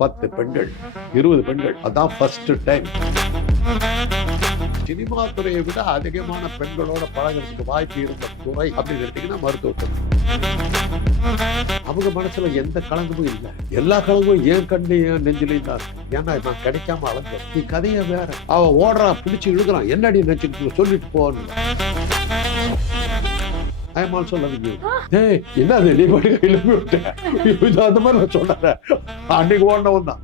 பத்து பெண்கள் இருபது பெண்கள் அதான் ஃபர்ஸ்ட் டைம் சினிமா துறையை விட அதிகமான பெண்களோட பழகுறதுக்கு வாய்ப்பு இருந்த துறை அப்படின்னு எடுத்தீங்கன்னா மருத்துவத்துறை. அவங்க மனசுல எந்த கலங்கமும் இல்லை. எல்லா கலங்கமும் ஏன் கண்ணு ஏன் நெஞ்சிலையும் தான் ஏன்னா நான் கிடைக்காம அழகு நீ கதையை வேற. அவ ஓடுறா பிடிச்சு இழுக்கிறான். என்னடி நினைச்சுட்டு சொல்லிட்டு போன்னு I am also loving you ஏய் என்ன அது நீ பாட்டு எழுப்பி விட்ட? இது அந்த மாதிரி நான் சொன்னேன் அன்னைக்கு ஓடினவன் தான்.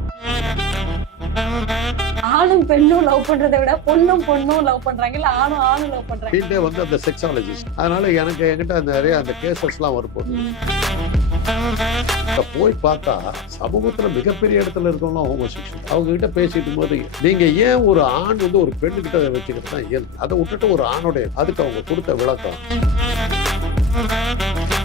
ஆணும் பெண்ணும் லவ் பண்றதை விட பொண்ணும் பொண்ணும் லவ் பண்றாங்க இல்ல ஆணும் ஆணும் லவ் பண்றாங்க. ஃபீல்டே வந்து அந்த செக்ஸாலஜிஸ்ட் அதனால எனக்கு என்கிட்ட அந்த நிறைய அந்த கேசஸ்லாம் வரும்போது இப்ப போய் பார்த்தா சமூகத்துல மிகப்பெரிய இடத்துல இருக்கவங்களாம் ஹோமோசெக்ஷுவல் அவங்க கிட்ட பேசிட்டு போது நீங்க ஏன் ஒரு ஆண் வந்து ஒரு பெண்ணு கிட்ட வச்சுக்கிறது தான் அதை விட்டுட்டு ஒரு ஆணுடைய அதுக்கு அவங்க கொடுத்த விளக்கம். Thank you.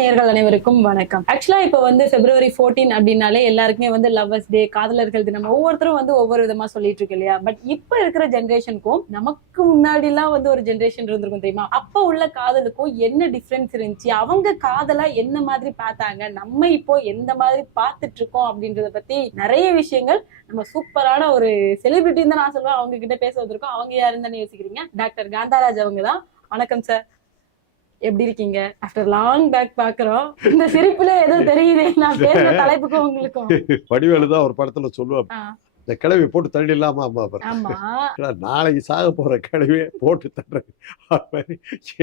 நேர்கள் அனைவருக்கும் வணக்கம். ஆக்சுவலா இப்ப வந்து பிப்ரவரி 14 அப்படின்னாலே எல்லாருக்குமே வந்து லவ்வர்ஸ் டே காதலர்கள் தினம் ஒவ்வொருத்தரும் வந்து ஒவ்வொரு விதமா சொல்லிட்டு இருக்கு இல்லையா? பட் இப்ப இருக்கிற ஜென்ரேஷனுக்கும் நமக்கு முன்னாடி எல்லாம் வந்து ஒரு ஜென்ரேஷன் இருந்திருக்கும் தெரியுமா? அப்ப உள்ள காதலுக்கும் என்ன டிஃபரன்ஸ் இருந்துச்சு? அவங்க காதலா என்ன மாதிரி பார்த்தாங்க? நம்ம இப்போ எந்த மாதிரி பார்த்துட்டு இருக்கோம் அப்படின்றத பத்தி நிறைய விஷயங்கள் நம்ம சூப்பரான ஒரு செலிபிரிட்டின்னு தான் நான் சொல்லுவேன் அவங்க கிட்ட பேச வந்திருக்கோம். அவங்க யாருன்னு யோசிக்கிறீங்க? டாக்டர் காந்தாராஜ் அவங்க தான் வணக்கம் சார் எப்படி இருக்கீங்க? ஆஃப்டர் லாங் பேக் பாக்குறோம். இந்த சிரிப்புல ஏதோ தெரியுது நான் பேசுற தலைப்புக்கும் உங்களுக்கும். வடிவேலு தான் ஒரு படத்துல சொல்லுவாங்க ஆ. இந்த கிழவி போட்டு தள்ளிடலாமா அம்மா ஆமா. நாளைக்கு சாக போற கிழவியே போட்டு மாதிரி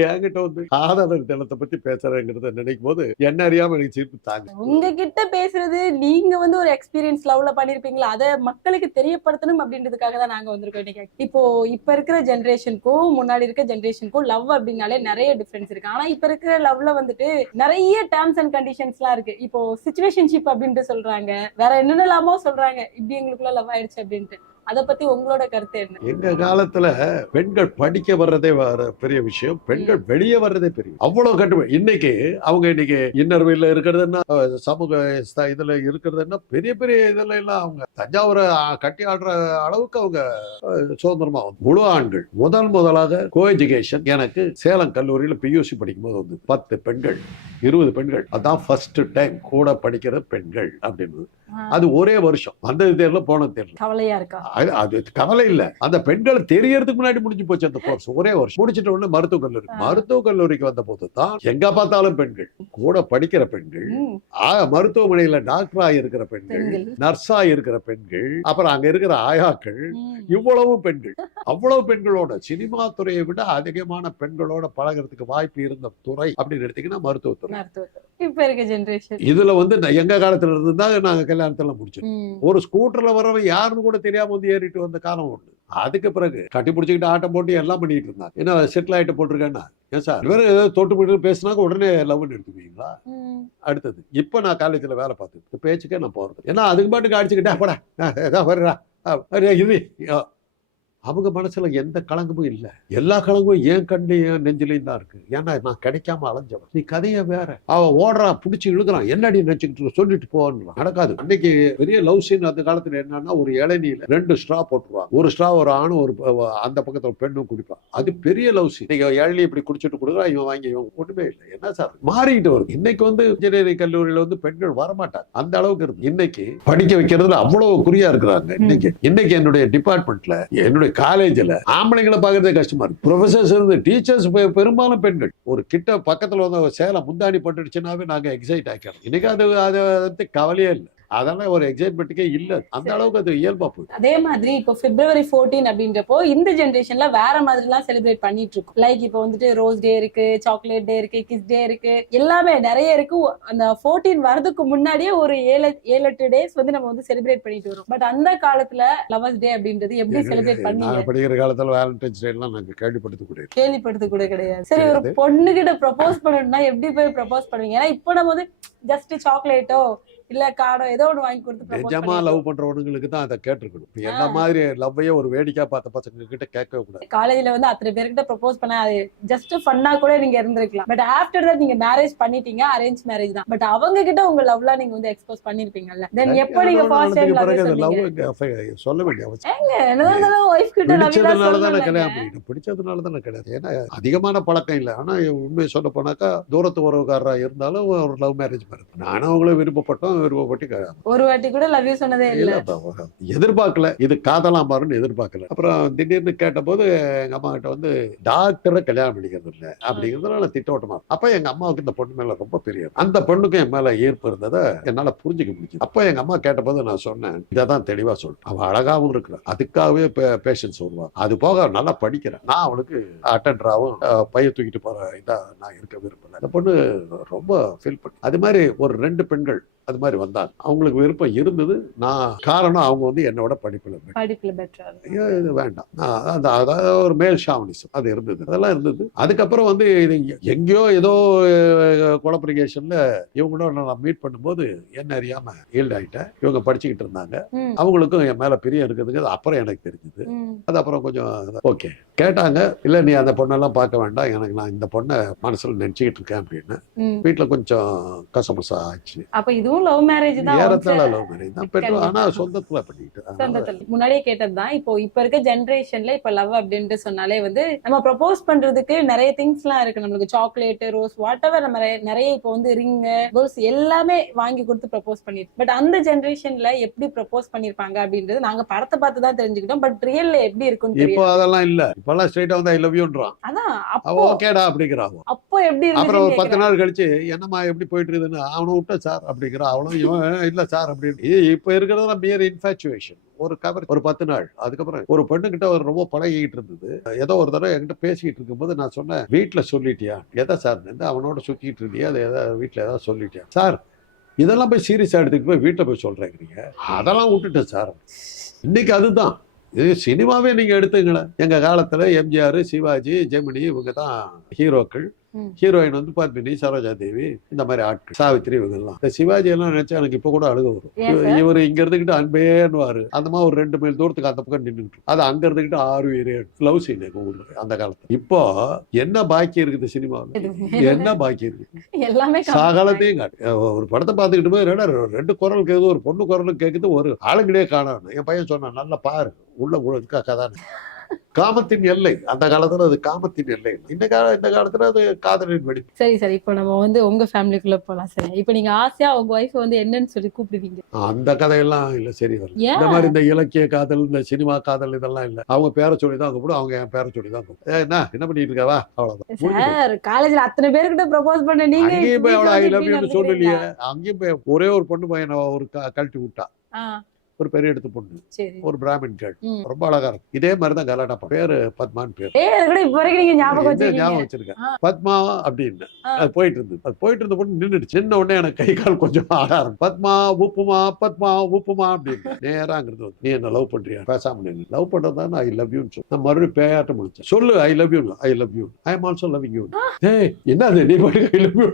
என்கிட்ட வந்து காதலர் தினத்தை பத்தி பேசுறேங்கிறத நினைக்கும் போது என்ன அறியாம எனக்கு சிரிப்பு தாங்க உங்ககிட்ட பேசுறது நீங்க வந்து ஒரு எக்ஸ்பீரியன்ஸ் லவ்ல பண்ணிருப்பீங்களா? அத மக்களுக்கு தெரியப்படுத்தணும் அப்படின்றதுக்காக தான் நாங்க வந்திருக்கோம் இன்னைக்கு. இப்போ இப்ப இருக்கிற ஜென்ரேஷனுக்கும் முன்னாடி இருக்க ஜென்ரேஷனுக்கும் லவ் அப்படின்னாலே நிறைய டிஃபரன்ஸ் இருக்கு. ஆனா இப்ப இருக்கிற லவ்ல வந்துட்டு நிறைய டேர்ம்ஸ் அண்ட் கண்டிஷன்ஸ் எல்லாம் இருக்கு. இப்போ சிச்சுவேஷன்ஷிப் அப்படின்ட்டு சொல்றாங்க. வேற என்னென்னலாமோ சொல்றாங்க. இப்படி எங்களுக்குள்ள லவ் ஆயிடுச்சு அப்படின்ட்டு. அத பத்தி உங்களோட கருத்து என்ன? எங்க காலத்துல பெண்கள் படிக்க வர்றதே வர பெரிய விஷயம். பெண்கள் வெளியே வர்றதே பெரிய அவ்வளவு கட்டு இன்னைக்கு அவங்க இன்னைக்கு இன்னர்வையில் இருக்கிறதுன்னா சமூக இதுல இருக்கிறதுன்னா பெரிய பெரிய இதுல எல்லாம் அவங்க தஞ்சாவூரை கட்டி ஆடுற அளவுக்கு அவங்க சுதந்திரமா வந்து. முழு ஆண்கள். முதல் முதலாக கோ எஜுகேஷன் எனக்கு சேலம் கல்லூரியில பியூசி படிக்கும்போது வந்து பத்து பெண்கள் இருபது பெண்கள். அதான் ஃபர்ஸ்ட் டைம் கூட படிக்கிற பெண்கள் அப்படின்னு அது ஒரே வருஷம். வந்தது தெரியல போனது தெரியல கவலையா இருக்கா? அது கவலை இல்ல. அந்த பெண்கள் தெரியறதுக்கு முன்னாடி முடிஞ்சு போச்சு அந்த கோர்ஸ் ஒரே வருஷம். முடிச்சிட்ட உடனே மருத்துவக் கல்லூரி ஆ. மருத்துவக் கல்லூரிக்கு வந்த போது தான் எங்க பார்த்தாலும் பெண்கள் கூட படிக்கிற பெண்கள் மருத்துவமனையில டாக்டரா இருக்கிற பெண்கள். நர்ஸா இருக்கிற பெண்கள் அப்புறம் அங்க இருக்கிற ஆயாக்கள். இவ்வளவு பெண்கள். அவ்வளவு பெண்களோட சினிமா துறையை விட அதிகமான பெண்களோட பழகுறதுக்கு வாய்ப்பு இருந்த துறை அப்படின்னு எடுத்தீங்கன்னா மருத்துவத்துறை மருத்துவத்துறை. இப்ப இருக்க ஜென்ரேஷன் இதுல வந்து எங்க காலத்துல இருந்து தான் நாங்க கல்யாணத்துல முடிச்சோம். ஒரு ஸ்கூட்டர்ல வரவன் யாருன்னு கூட தெரியாம வந்து ஏறிட்டு வந்த காலம் உண்டு. அதுக்கு பிறகு கட்டி பிடிச்சிக்கிட்டு ஆட்டம் போட்டு எல்லாம் பண்ணிட்டு இருந்தாங்க. என்ன செட்டில் ஆயிட்டு போட்டிருக்கேன்னா? ஏன் சார்? இவர் ஏதாவது தொட்டு போட்டு பேசினாக்க உடனே லவ்னு எடுத்துக்குவீங்களா? அடுத்தது இப்போ நான் காலேஜில் வேலை பார்த்துட்டு பேச்சுக்கே நான் போறது ஏன்னா அதுக்கு பாட்டுக்கு அடிச்சுக்கிட்டே போடா ஆ, அரே, இது. அவங்க மனசில் எந்த கலங்கமும் இல்லை. எல்லா கலங்கமும் ஏன் கண்ணு ஏன் நெஞ்சிலையும் தான் இருக்கு. ஏன்னா நான் கிடைக்காம அலைஞ்சவன். நீ கதையை வேற. அவன் ஓடுறான் பிடிச்சி இழுக்கிறான். என்னடி நினச்சிக்கிட்டு சொல்லிட்டு போன்னு நடக்காது. அன்னைக்கு பெரிய லவ் சீன் அந்த காலத்தில் என்னன்னா ஒரு இளநீல ரெண்டு ஸ்ட்ரா போட்டுருவாங்க. ஒரு ஸ்ட்ரா ஒரு ஆணும் ஒரு அந்த பக்கத்தில் பெண்ணும் குடிப்பான் அது பெரிய லவ் சீன். நீங்க இளநீ இப்படி குடிச்சிட்டு கொடுக்குறா இவன் வாங்கி இவன் ஒன்றுமே இல்லை. என்ன சார்? மாறிக்கிட்டு வரும். இன்னைக்கு வந்து இன்ஜினியரிங் கல்லூரியில் வந்து பெண்கள் வரமாட்டாங்க. அந்த அளவுக்கு இருக்கு. இன்னைக்கு படிக்க வைக்கிறதுல அவ்வளவு குறியா இருக்கிறாங்க. இன்னைக்கு. இன்னைக்கு என்னுடைய டிபார்ட்மெண்ட்ல என்னுடைய காலேஜ்ல ஆம்பளைங்களை பார்க்கறதே கஷ்டமா இருக்கு. ப்ரொஃபசர்ஸ் இருந்து டீச்சர்ஸ் பெரும்பாலும் பெண்கள். ஒரு கிட்ட பக்கத்துல வந்து ஒரு சேலை முந்தாணி பட்டுடுச்சுனாவே நாங்க எக்ஸைட் ஆக்கிறோம். இன்னைக்கு அது அது வந்து கவலையே இல்லை. அதெல்லாம் ஒரு எக்ஸைட்மெண்ட்டுக்கே இல்லை. அந்த அளவுக்கு அது இயல்பா போகுது அதே மாதிரி இப்போ பிப்ரவரி 14 அப்படின்றப்போ இந்த ஜென்ரேஷன்ல வேற மாதிரி எல்லாம் செலிப்ரேட் பண்ணிட்டு இருக்கோம். லைக் இப்போ வந்துட்டு ரோஸ் டே இருக்கு சாக்லேட் டே இருக்கு கிஸ் டே இருக்கு. எல்லாமே நிறைய இருக்கு. அந்த 14 வரதுக்கு முன்னாடியே ஒரு ஏழு ஏழு எட்டு டேஸ் வந்து நம்ம வந்து செலிப்ரேட் பண்ணிட்டு வரோம். பட் அந்த காலத்துல லவர்ஸ் டே அப்படின்றது எப்படி செலிப்ரேட் நாங்க படிக்கிற காலத்துல வேலண்டைன்ஸ் டே எல்லாம் நாங்க கேள்விப்படுத்த கூடிய கேள்விப்படுத்த கூட கிடையாது. சரி ஒரு பொண்ணு கிட்ட ப்ரப்போஸ் பண்ணணும்னா எப்படி போய் ப்ரப்போஸ் பண்ணுவீங்க? ஏன்னா இப்போ நம்ம வந்து ஜஸ்ட் சாக்லேட்டோ இல்ல காடோ ஏதோ ஒண்ணு வாங்கி கொடுத்து நிஜமா. லவ் பண்றவனுங்களுக்கு தான் அதை கேட்டிருக்கணும். என்ன. மாதிரி லவ்வையே ஒரு வேடிக்கை பார்த்த பசங்க கிட்ட கேட்கவே கூடாது. காலேஜ்ல வந்து அத்தனை பேர்கிட்ட ப்ரப்போஸ் பண்ண அது ஜஸ்ட் ஃபன்னா கூட நீங்க இருந்திருக்கலாம். பட் ஆஃப்டர் தட் நீங்க மேரேஜ் பண்ணிட்டீங்க அரேஞ்ச் மேரேஜ் தான். பட் அவங்க கிட்ட உங்க லவ்லாம் நீங்க வந்து எக்ஸ்போஸ் பண்ணிருப்பீங்கல்ல. தென் எப்போ நீங்க ஃபர்ஸ்ட் டைம் லவ் சொல்ல வேண்டிய அவசியம் ஏங்க என்னதான் ஒய்ஃப் கிட்ட லவ் பிடிச்சதுனால தான் கல்யாணம் பண்ணிட்டேன் பிடிச்சதுனால தான் கிடையாது ஏன்னா அதிகமான பழக்கம் இல்லை. ஆனா உண்மையை சொல்ல போனாக்கா தூரத்து உறவுக்காரரா இருந்தாலும் ஒரு லவ் மேரேஜ் மாதிரி. நானும் அவங்களும் விருப்பப்பட்டோம். விருப்பப்பட்டு ஒரு வாட்டி கூட லவ் யூ சொன்னதே இல்ல. எதிர்பார்க்கல. இது காதலாம் பாருன்னு எதிர்பார்க்கல. அப்புறம் திடீர்னு கேட்டபோது எங்க அம்மா கிட்ட வந்து டாக்டரை கல்யாணம் பண்ணிக்கிறது இல்லை. அப்படிங்கிறதுனால திட்டோட்டமா அப்ப எங்க அம்மாவுக்கு இந்த பொண்ணு மேல ரொம்ப பெரிய அந்த பொண்ணுக்கும் என் மேல ஈர்ப்பு இருந்ததை என்னால புரிஞ்சுக்க முடிஞ்சது. அப்ப எங்க அம்மா கேட்டபோது நான் சொன்னேன் இதை தான் தெளிவா சொல்லிட்டேன் அவ அழகாவும் இருக்கிற. அதுக்காகவே பேஷன்ஸ் வருவா அது போக நல்லா படிக்கிறேன் நான் அவளுக்கு அட்டன்டராகவும் பைய தூக்கிட்டு போற இதா நான் இருக்க விரும்பல. அந்த பொண்ணு ரொம்ப ஃபீல் பண்ணி அது மாதிரி ஒரு ரெண்டு பெண்கள் அது மாதிரி வந்தாங்க. அவங்களுக்கு விருப்பம் இருந்தது. நான் காரணம் அவங்க வந்து என்னோட படிப்புல. படிப்புல பெட்டரா இது வேண்டாம். அந்த அதாவது ஒரு மேல் ஷாவனிசம். அது இருந்தது. அதெல்லாம் இருந்தது. அதுக்கப்புறம் வந்து இது எங்கேயோ ஏதோ குவாலிஃபிகேஷன்ல இவங்களோட நான் மீட் பண்ணும்போது என்ன அறியாம ஈல்ட் ஆயிட்டேன் இவங்க படிச்சுக்கிட்டு இருந்தாங்க. அவங்களுக்கும் என் மேல பிரியம் இருக்குதுங்கிறது அப்புறம் எனக்கு தெரிஞ்சது. அது அப்புறம் கொஞ்சம் ஓகே. கேட்டாங்க இல்ல நீ அந்த பொண்ணெல்லாம் பார்க்க வேண்டாம். எனக்கு நான் இந்த பொண்ணை மனசுல நினைச்சுக்கிட்டு இருக்கேன் அப்படின்னு. வீட்டுல கொஞ்சம் கசமசா ஆச்சு. அப்ப இதுவும் லவ் மேரேஜ் தான் ஏறத்தாழ லவ் மேரேஜ் தான். பெற்றோர் ஆனா கண்டிப்பா. சொந்தத்துல பண்ணிட்டு சொந்தத்துல. முன்னாடியே கேட்டதுதான். இப்போ இப்ப இருக்க ஜெனரேஷன்ல இப்ப லவ் அப்படின்ட்டு சொன்னாலே வந்து நம்ம ப்ரப்போஸ் பண்றதுக்கு நிறைய திங்ஸ் எல்லாம் இருக்கு. நம்மளுக்கு சாக்லேட் ரோஸ் வாட் எவர் நம்ம நிறைய- இப்போ வந்து ரிங் கோல்ஸ் எல்லாமே வாங்கி கொடுத்து ப்ரப்போஸ் பண்ணிருக்கோம். பட் அந்த ஜெனரேஷன்ல எப்படி ப்ரப்போஸ் பண்ணிருப்பாங்க அப்படின்றது நாங்க படத்தை பார்த்து தான் தெரிஞ்சுக்கிட்டோம். பட் ரியல்ல எப்படி இருக்கும்னு இப்போ அதெல்லாம் இல்ல. இப்பெல்லாம் ஸ்ட்ரைட்டா வந்து ஐ லவ் யூன்றான் ஓகேடா அப்படிங்கிறான் அப்போ எப்படி அப்புறம் ஒரு பத்து. நாள் கழிச்சு என்னம்மா எப்படி போயிட்டு இருக்குதுன்னு? அவனை விட்ட சார் அப்படிங்கிறான். அவனும் இவன் இல்ல சார் அப்படின்னு. இப்ப இருக்கிறதெல்லாம் மியர் இன்ஃபேச்சுவேஷன் ஒரு கவர் ஒரு பத்து நாள். அதுக்கப்புறம் ஒரு பெண்ணுகிட்ட அவர் ரொம்ப பழகிட்டு இருந்தது. ஏதோ ஒரு தடவை என்கிட்ட பேசிக்கிட்டு இருக்கும்போது நான் சொன்னேன் வீட்டுல சொல்லிட்டியா? எதை சார்? இந்த அவனோட சுத்திட்டு இருந்தியா? அதை எதாவது வீட்டுல ஏதாவது சொல்லிட்டியா? சார் இதெல்லாம் போய் சீரியஸா எடுத்துட்டு போய் வீட்டுல போய் சொல்றேங்கிறீங்க. அதெல்லாம் விட்டுட்டேன் சார். இன்னைக்கு அதுதான். இது சினிமாவே நீங்கள் எடுத்துங்களேன் எங்கள் காலத்தில் எம்ஜிஆர் சிவாஜி ஜெமினி இவங்க தான் ஹீரோக்கள். ஹீரோயின் வந்து பத்மினி சரோஜா தேவி இந்த மாதிரி ஆட்கள் சாவித்திரி இவங்க எல்லாம் இந்த சிவாஜி எல்லாம் நினைச்சா எனக்கு இப்ப கூட அழுக வரும். இவர் இங்க இருந்துகிட்டு அன்பேன்னுவாரு. அந்த மாதிரி ஒரு ரெண்டு மைல் தூரத்துக்கு அந்த பக்கம் நின்றுட்டு அது அங்க இருந்துகிட்டு ஆறு ஏழு லவ் சீன் ஊர்ல அந்த காலத்துல. இப்போ என்ன பாக்கி இருக்குது சினிமாவில்? என்ன பாக்கி இருக்கு? எல்லாமே சகலத்தையும் காட்டு. ஒரு படத்தை பார்த்துக்கிட்டு போய் ரெண்டா ரெண்டு குரல் கேக்குது ஒரு பொண்ணு குரலும் கேக்குது ஒரு ஆளுங்களே காணணும் என் பையன் சொன்னான் நல்லா பாரு உள்ள உள்ள கதான்னு காமத்தின் எல்லை அந்த காலத்துல அது காமத்தின் எல்லை. இந்த கால இந்த காலத்துல அது காதலின் வெடி. சரி சரி. இப்போ நம்ம வந்து உங்க ஃபேமிலிக்குள்ள போலாம். சரி. இப்போ நீங்க ஆசையா உங்க ஒய்ஃப் வந்து என்னன்னு சொல்லி கூப்பிடுவீங்க? அந்த கதையெல்லாம் இல்ல. சரி வரல. இந்த மாதிரி இந்த இலக்கிய காதல் இந்த சினிமா காதல் இதெல்லாம் இல்ல. அவங்க பேரை சொல்லி தான் கூப்பிடும் அவங்க என் பேரை சொல்லி தான் கூப்பிடும் என்ன? என்ன பண்ணிட்டு இருக்கவா? அவ்வளவுதான். சார் காலேஜ்ல அத்தனை பேர்கிட்ட ப்ரப்போஸ் பண்ண நீங்க அங்கேயும் போய் அவளை ஐ லவ் இப்படி சொல்லலையே? அங்கேயும் போய் ஒரே ஒரு பொண்ணு பையனை ஒரு கழட்டி விட்டா. ஒரு பெரிய எடுத்து பொண்ணு ஒரு பிராமின் கேள். ரொம்ப அழகா இருக்கும் இதே மாதிரி தான் கலாட்டா. பேரு பத்மான் பேர். ஞாபகம் வச்சிருக்கேன். பத்மா அப்படின்னு. அது போயிட்டு இருந்தது. அது போயிட்டு இருந்த பொண்ணு நின்னுடுச்சு சின்ன உடனே எனக்கு கை கால் கொஞ்சம் ஆட ஆரம்பிச்சு. பத்மா உப்புமா பத்மா உப்புமா அப்படின்னு. நேராங்கிறது நீ என்ன லவ் பண்றியா? பேசாம நின்னு லவ் பண்றதா ஐ லவ் யூன்னு சொல்லு. நான் மறுபடியும் பேயாட்டம் முடிச்சேன். சொல்லு I love you I love you I am also love you ஏய் என்ன அது நீ பாட்டுக்கு ஐ லவ் யூ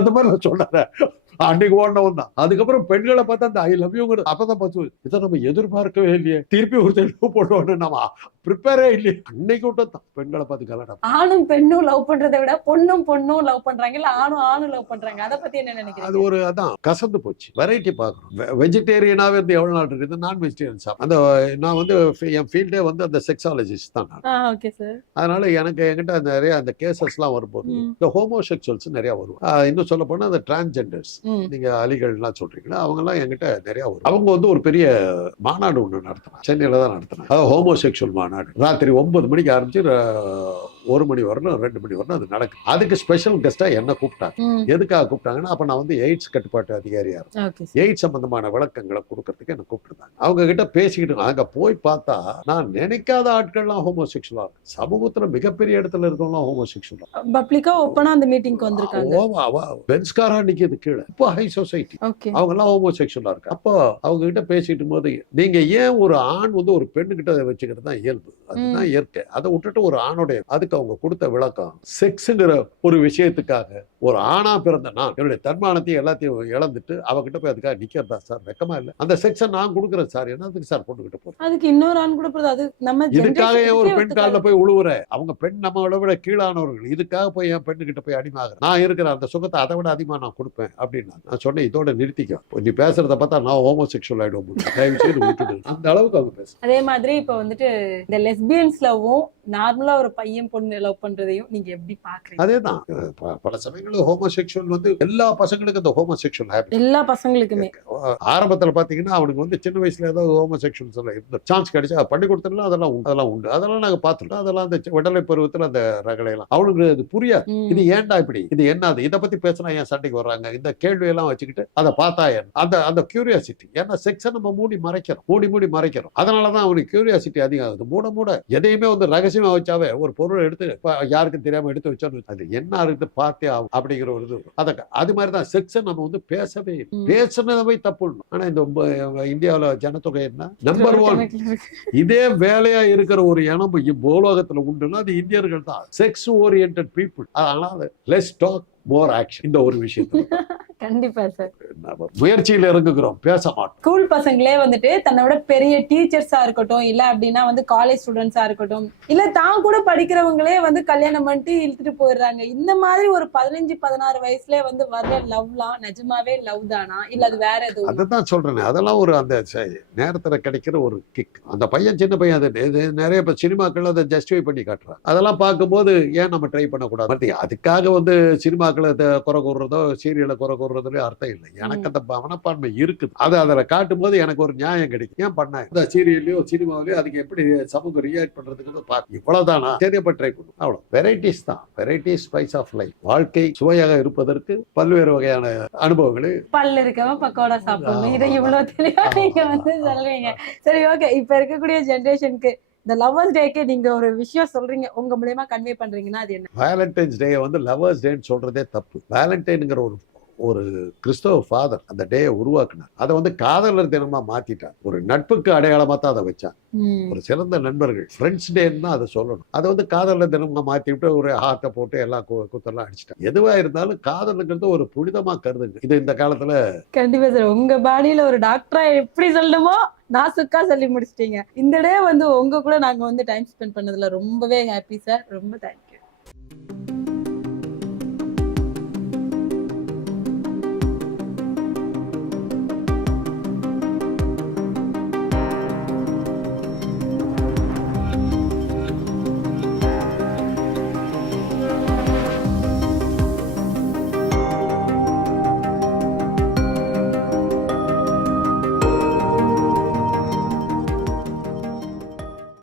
அந்த மாதிரி நான் சொன்னேன் அன்னைக்கு ஓடினவன் தான் அதுக்கப்புறம் பெண்களை பார்த்தா அந்த ஐ லவ் யூங்கிறது அப்பதான் பார்த்து இதை நம்ம எதிர்பார்க்கவே இல்லையே. திருப்பி ஒரு தெளிவு போடுவோன்னு நம்ம ப்ரிப்பேரே இல்லையே. அன்னைக்கு தான் பெண்களை பார்த்து கலாட்டம். ஆணும் பெண்ணும் லவ் பண்றதை விட பொண்ணும் பொண்ணும் லவ் பண்றாங்க. இல்ல ஆணும் ஆணும் லவ் பண்றாங்க. அத பத்தி என்ன அது நினைக்கிறீங்க ஒரு அதான் கசந்து போச்சு. வெரைட்டி பார்க்குறோம் வெஜிடேரியனாவே இருந்து எவ்வளவு நாள் இருக்குது? நான் வெஜிடேரியன் சாப்பிடும் அந்த நான் வந்து என் ஃபீல்டே வந்து அந்த செக்ஸாலஜிஸ்ட் தான் நான். ஓகே சார் அதனால எனக்கு என்கிட்ட நிறைய அந்த கேசஸ்லாம் வரும்போது. இந்த ஹோமோசெக்சுவல்ஸ் நிறைய வரும். இன்னும் சொல்ல போனா அந்த டிரான்ஜெண்டர்ஸ் நீங்க அலிகள்லாம் சொல்றீங்களா? அவங்க எல்லாம் என்கிட்ட நிறைய வரும் அவங்க வந்து ஒரு பெரிய மாநாடு ஒண்ணு நடத்தினாங்க. சென்னையில தான் நடத்தினாங்க. அதாவது ஹோமோசெக்சுவல் மாநாடு. ராத்திரி ஒன்பது மணிக்கு ஆரம்பிச்சு ஒரு மணி வரணும் ரெண்டு மணி வரணும் அது நடக்கும் அதுக்கு ஸ்பெஷல் கெஸ்டா என்ன கூப்பிட்டாங்க. எதுக்காக கூப்பிட்டாங்கன்னா அப்ப நான் வந்து எய்ட்ஸ் கட்டுப்பாட்டு அதிகாரியா இருந்தேன். ஓகே எய்ட்ஸ் சம்பந்தமான விளக்கங்களை கொடுக்கறதுக்கு என்ன கூப்பிட்டுருந்தாங்க. அவங்க கிட்ட பேசிக்கிட்டு அங்க போய் பார்த்தா நான் நினைக்காத ஆட்கள்லாம் ஹோமோசெக்சுவலா இருக்கு சமூகத்துல மிகப்பெரிய இடத்துல இருக்கவங்களாம் ஹோமோசெக்சுவலா பப்ளிக்கா ஓப்பனா அந்த மீட்டிங்க்கு வந்திருக்காங்க. பென்ஸ்காரா நிக்குது கீழே. இப்போ ஹை சொசைட்டி அவங்க எல்லாம் ஹோமோசெக்சுவலா இருக்கு அப்போ அவங்க கிட்ட பேசிட்டு போது நீங்க ஏன் ஒரு ஆண் வந்து ஒரு பெண்ணு கிட்ட அதை வச்சுக்கிறது தான் இயல்பு? அதுதான் இயற்கை. அதை விட்டுட்டு ஒரு ஆணுடைய அதுக்கு அவங்க கொடுத்த விளக்கம் செக்ஸுங்கிற ஒரு விஷயத்துக்காக ஒரு ஆணா பிறந்த நான் என்னுடைய தன்மானத்தையும் எல்லாத்தையும் இழந்துட்டு அவகிட்ட போய் அதுக்காக நிக்கிறதா சார்? வெக்கமா இல்லை. அந்த செக்ஸை நான் கொடுக்குறேன் சார். என்னதுக்கு சார் பொண்ணுகிட்ட போறேன் அதுக்கு இன்னொரு ஆண் கூட அது நம்ம இதுக்காக ஒரு பெண் காலில் போய் உழுவுற. அவங்க பெண் நம்மளை விட கீழானவர்கள். இதுக்காக போய் என் பெண்ணுகிட்ட போய் அடிமாகிறேன் நான் இருக்கிற அந்த சுகத்தை அதை விட அதிகமா நான் கொடுப்பேன் அப்படின்னா நான் சொன்னேன் இதோட நிறுத்திக்க. நீ பேசுறத பார்த்தா நான் ஹோமோசெக்சுவல் ஆயிடுவோம் தயவு செய்து விட்டுடு. அந்த அளவுக்கு அவங்க பேசுறேன் அதே மாதிரி இப்ப வந்துட்டு இந்த லெஸ்பியன்ஸ் லவ்வும் நார்மலா ஒரு பையன் பொண்ணு லவ் பண்றதையும் நீங்க எப்படி பாக்குறீங்க? அதேதான். பல சமயங்களில் ஹோமோசெக்சுவல் வந்து எல்லா பசங்களுக்கும் அந்த ஹோமோசெக்சுவல் ஹேபிட் எல்லா பசங்களுக்குமே. ஆரம்பத்துல பாத்தீங்கன்னா அவனுக்கு வந்து சின்ன வயசுல ஏதாவது ஹோமோசெக்சுவல்ஸ் எல்லாம் இருந்து சான்ஸ் கிடைச்சா பண்ணி கொடுத்துடலாம் அதெல்லாம் உண்டு அதெல்லாம் உண்டு. அதெல்லாம் நாங்க பார்த்துட்டோம். அதெல்லாம் அந்த விடலை பருவத்துல அந்த ரகலையெல்லாம் அவனுக்கு அது புரியாது. இது ஏன்டா இப்படி? இது என்னது இதை பத்தி பேசினா ஏன் சண்டைக்கு வர்றாங்க? இந்த கேள்வி எல்லாம் வச்சுக்கிட்டு அதை பார்த்தா அந்த அந்த கியூரியாசிட்டி ஏன்னா செக்ஸை நம்ம மூடி மறைக்கிறோம். மூடி மூடி மறைக்கிறோம். அதனாலதான் அவனுக்கு கியூரியாசிட்டி அதிகம் ஆகுது. மூட மூட. எதையுமே வந்து ரகசியமா வச்சாவே ஒரு பொருளை எடுத்து யாருக்கும் தெரியாம எடுத்து வச்சோன்னு வச்சு, அது என்ன இருக்குது பார்த்தே ஆகும் அப்படிங்கிற ஒரு இது அதை அது மாதிரி தான் செக்ஸை நம்ம வந்து பேசவே இல்லை. ம். பேசுனதை தப்பு ஆனா இந்த இந்தியாவுல ஜனத்தொகை என்ன? Number one. இதே வேலையா இருக்கிற ஒரு இனம் பூலோகத்துல உண்டுன்னா அது இந்தியர்கள் தான். செக்ஸ் ஓரியன்ட் பீப்புள் அதனால லெஸ் டாக் மோர் ஆக்ஷன் இந்த ஒரு விஷயத்துல. கண்டிப்பா சார் முயற்சியில இறங்குகிறோம். பேச மாட்டோம். ஸ்கூல் பசங்களே வந்துட்டு தன்னை விட பெரிய டீச்சர்ஸா இருக்கட்டும் இல்ல அப்படின்னா வந்து காலேஜ் ஸ்டூடெண்ட்ஸா இருக்கட்டும் இல்ல தான் கூட படிக்கிறவங்களே வந்து கல்யாணம் பண்ணிட்டு இழுத்துட்டு போயிடுறாங்க. இந்த மாதிரி ஒரு பதினஞ்சு பதினாறு வயசுல வந்து வர்ற லவ்லாம் நிஜமாவே லவ் தானா? இல்ல அது வேற எதுவும்? அதைத்தான் சொல்றேனே. அதெல்லாம் ஒரு அந்த நேரத்துல கிடைக்கிற ஒரு கிக் அந்த பையன் சின்ன பையன் அது நிறைய இப்ப சினிமாக்கள் அதை ஜஸ்டிஃபை பண்ணி காட்டுறாங்க அதெல்லாம் பார்க்கும்போது ஏன் நம்ம ட்ரை பண்ணக்கூடாது? அதுக்காக வந்து சினிமாக்களை குறை கூறுறதோ சீரியலை குறை கூறுறதுல அர்த்தம் இல்லை. எனக்கு அந்த மனப்பான்மை இருக்குது. அது அதில் காட்டும் போது எனக்கு ஒரு நியாயம் கிடைக்கும். ஏன் பண்ணேன் இந்த சீரியல்லையோ சினிமாவிலையோ அதுக்கு எப்படி சமூகம் ரியாக்ட் பண்றதுக்கு பார்த்து இவ்வளவுதானா? சரி அப்ப ட்ரை பண்ணும் அவ்வளவு. வெரைட்டிஸ் தான். வெரைட்டிஸ் ஸ்பைஸ் ஆஃப் லைஃப் வாழ்க்கை சுவையாக இருப்பதற்கு பல்வேறு வகையான அனுபவங்களை பல்லு இருக்கவன் பக்கோடா சாப்பிடணும். இதை இவ்வளவு தெளிவா நீங்க வந்து சொல்றீங்க. சரி ஓகே இப்ப இருக்கக்கூடிய ஜெனரேஷனுக்கு இந்த லவ்வர்ஸ் டேக்கு நீங்க ஒரு விஷயம் சொல்றீங்க உங்க மூலியமா கன்வே பண்றீங்கன்னா அது என்ன? வேலண்டைன்ஸ் டே வந்து லவர்ஸ் டேன்னு சொல்றதே தப்பு. வேலண்டைனுங்கிற ஒரு ஒரு கிறிஸ்தவ ஃபாதர் அந்த டேயை உருவாக்குனார். அதை வந்து காதலர் தினமா மாத்திட்டார். ஒரு நட்புக்கு அடையாளமா தான் அதை வச்சாங்க ம். ஒரு சிறந்த நண்பர்கள் ஃப்ரெண்ட்ஸ் டேன்னு தான் அதை சொல்லணும். அதை வந்து காதலர் தினமா மாத்தி விட்டு ஒரு ஹார்ட்டை போட்டு எல்லாம் கு- குத்தெல்லாம் அடிச்சிட்டாங்க எதுவா இருந்தாலும் காதலுங்கிறது ஒரு புனிதமா கருதுங்க. இது இந்த காலத்துல கண்டிப்பா சார். உங்க பாடியில ஒரு டாக்டரா எப்படி சொல்லணுமோ நாசுக்கா சொல்லி முடிச்சிட்டீங்க. இந்த டே வந்து உங்க கூட நாங்க வந்து டைம் ஸ்பெண்ட் பண்ணதுல ரொம்பவே ஹாப்பி சார். ரொம்ப தேங்க்யூ